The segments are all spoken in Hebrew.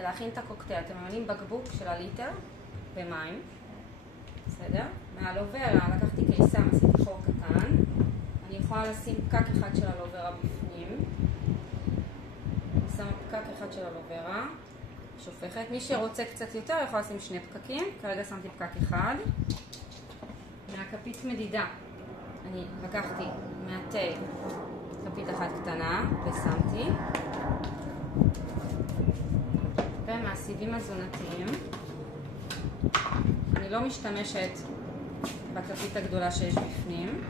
כדי להכין את הקוקטייל, אתם ממלאים בקבוק של הליטר במים, בסדר? מהלוברה לקחתי קיסם, עשיתי חור קטן. אני יכולה לשים פקק אחד של הלוברה בפנים. אני שמה פקק אחד של הלוברה, שופכת. מי שרוצה קצת יותר יכול לשים 2 פקקים, כרגע שמתי פקק אחד. מהכפית מדידה, אני לקחתי מהתה כפית אחת קטנה ושמתי. ומהסיבים התזונתיים, אני לא משתמשת בכפית הגדולה שיש בפנים.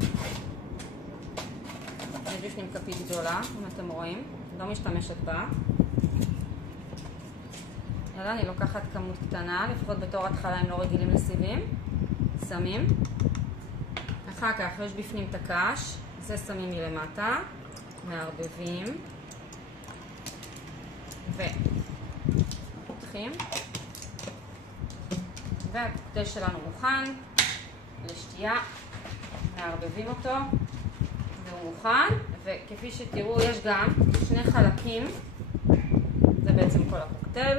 יש בפנים כפית גדולה, אם אתם רואים, לא משתמשת בה. יאללה, אני לוקחת כמות קטנה, לפחות בתור התחלה הם לא רגילים לסיבים. שמים. אחר כך יש בפנים את הקש, זה שמים מלמטה, מערבבים. ופותחים. והקוקטייל שלנו מוכן לשתייה, מערבבים אותו והוא מוכן. וכפי שתראו יש גם 2 חלקים, זה בעצם כל הקוקטייל.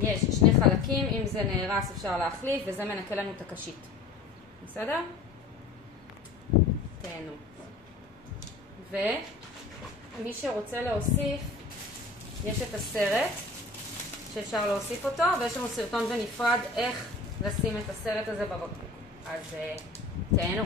יש 2 חלקים, אם זה נהרס אפשר להחליף וזה מנקה לנו את הקשית, בסדר? תהנו. ומי שרוצה להוסיף, יש את הסרט שאפשר להוסיף אותו, ויש לנו סרטון בנפרד איך לשים את הסרט הזה בבקבוק. אז תהנו.